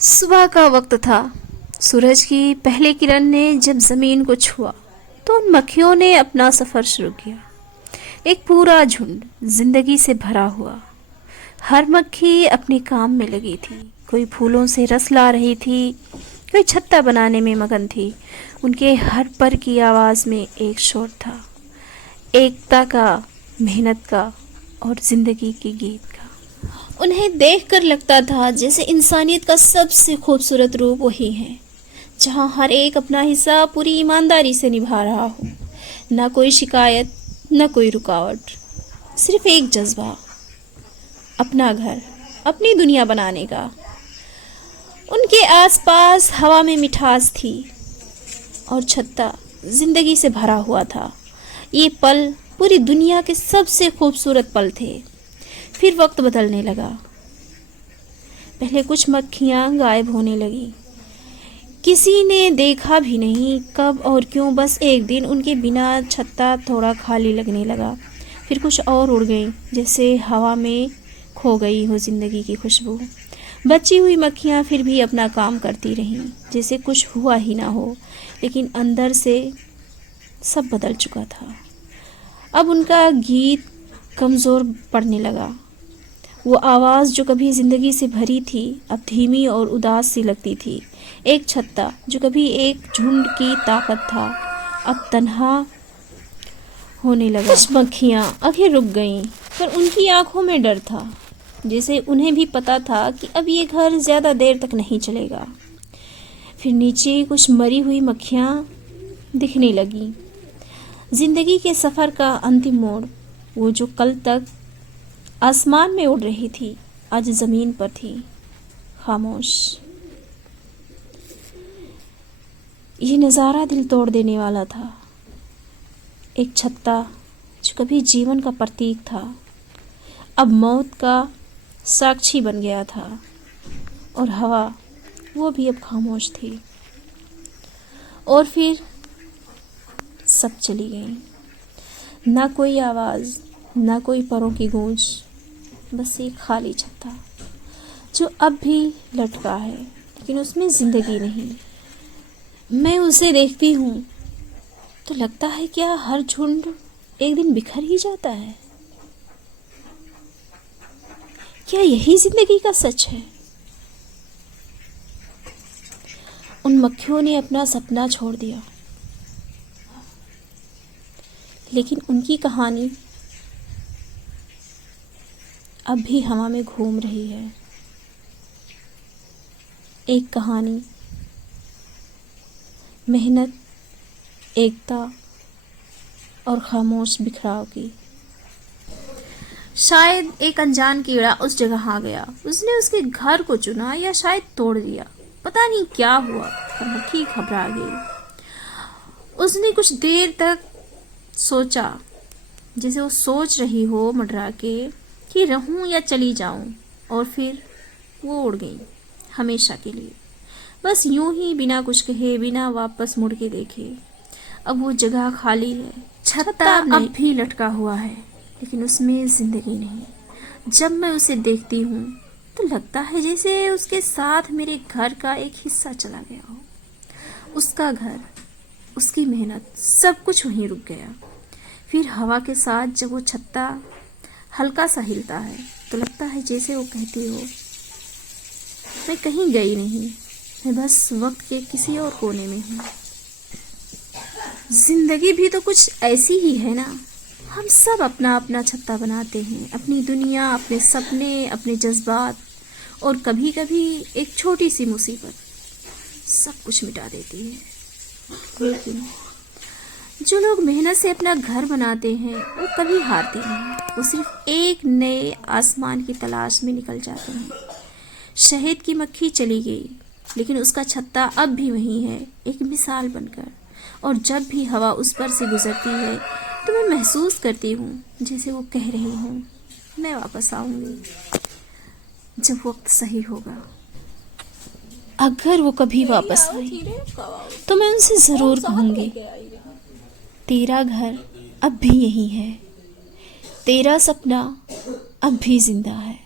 सुबह का वक्त था। सूरज की पहली किरण ने जब ज़मीन को छुआ तो उन मक्खियों ने अपना सफ़र शुरू किया। एक पूरा झुंड जिंदगी से भरा हुआ। हर मक्खी अपने काम में लगी थी। कोई फूलों से रस ला रही थी, कोई छत्ता बनाने में मगन थी। उनके हर पर की आवाज़ में एक शोर था, एकता का, मेहनत का और ज़िंदगी के गीत का। उन्हें देखकर लगता था जैसे इंसानियत का सबसे खूबसूरत रूप वही है, जहाँ हर एक अपना हिस्सा पूरी ईमानदारी से निभा रहा हो। ना कोई शिकायत, ना कोई रुकावट, सिर्फ एक जज्बा, अपना घर, अपनी दुनिया बनाने का। उनके आसपास हवा में मिठास थी और छत्ता जिंदगी से भरा हुआ था। ये पल पूरी दुनिया के सबसे खूबसूरत पल थे। फिर वक्त बदलने लगा। पहले कुछ मक्खियाँ गायब होने लगी। किसी ने देखा भी नहीं कब और क्यों, बस एक दिन उनके बिना छत्ता थोड़ा खाली लगने लगा। फिर कुछ और उड़ गई, जैसे हवा में खो गई हो जिंदगी की खुशबू। बची हुई मक्खियाँ फिर भी अपना काम करती रहीं, जैसे कुछ हुआ ही ना हो। लेकिन अंदर से सब बदल चुका था। अब उनका गीत कमज़ोर पड़ने लगा। वो आवाज़ जो कभी ज़िंदगी से भरी थी, अब धीमी और उदास सी लगती थी। एक छत्ता जो कभी एक झुंड की ताकत था, अब तन्हा होने लगा। कुछ मक्खियाँ आंखें रुक गईं, पर उनकी आंखों में डर था, जैसे उन्हें भी पता था कि अब ये घर ज़्यादा देर तक नहीं चलेगा। फिर नीचे कुछ मरी हुई मक्खियाँ दिखने लगीं। ज़िंदगी के सफ़र का अंतिम मोड़, वो जो कल तक आसमान में उड़ रही थी, आज ज़मीन पर थी, खामोश। ये नज़ारा दिल तोड़ देने वाला था। एक छत्ता जो कभी जीवन का प्रतीक था, अब मौत का साक्षी बन गया था। और हवा, वो भी अब खामोश थी। और फिर सब चली गई। ना कोई आवाज़, ना कोई परों की गूंज, बस एक खाली छत्ता जो अब भी लटका है, लेकिन उसमें ज़िंदगी नहीं। मैं उसे देखती हूँ तो लगता है क्या हर झुंड एक दिन बिखर ही जाता है? क्या यही ज़िंदगी का सच है? उन मक्खियों ने अपना सपना छोड़ दिया, लेकिन उनकी कहानी अब भी हवा में घूम रही है। एक कहानी मेहनत, एकता और खामोश बिखराव की। शायद एक अनजान कीड़ा उस जगह आ गया। उसने उसके घर को चुना या शायद तोड़ दिया। पता नहीं क्या हुआ, पर मक्खी घबरा गई। उसने कुछ देर तक सोचा, जैसे वो सोच रही हो मंडरा के कि रहूं या चली जाऊं, और फिर वो उड़ गई हमेशा के लिए। बस यूं ही, बिना कुछ कहे, बिना वापस मुड़ के देखे। अब वो जगह खाली है। छत्ता अब भी लटका हुआ है, लेकिन उसमें जिंदगी नहीं। जब मैं उसे देखती हूँ तो लगता है जैसे उसके साथ मेरे घर का एक हिस्सा चला गया हो। उसका घर, उसकी मेहनत, सब कुछ वहीं रुक गया। फिर हवा के साथ जब वो छत्ता हल्का सा हिलता है तो लगता है जैसे वो कहती हो, मैं कहीं गई नहीं, मैं बस वक्त के किसी और कोने में हूँ। जिंदगी भी तो कुछ ऐसी ही है ना। हम सब अपना अपना छत्ता बनाते हैं, अपनी दुनिया, अपने सपने, अपने जज्बात, और कभी कभी एक छोटी सी मुसीबत सब कुछ मिटा देती है। लेकिन जो लोग मेहनत से अपना घर बनाते हैं वो कभी हारते नहीं। वो सिर्फ एक नए आसमान की तलाश में निकल जाते हैं। शहद की मक्खी चली गई, लेकिन उसका छत्ता अब भी वहीं है, एक मिसाल बनकर। और जब भी हवा उस पर से गुजरती है तो मैं महसूस करती हूँ जैसे वो कह रही हूँ, मैं वापस आऊँगी जब वक्त सही होगा। अगर वो कभी वापस आई तो मैं उनसे ज़रूर कहूँगी, तेरा घर अब भी यही है, तेरा सपना अब भी जिंदा है।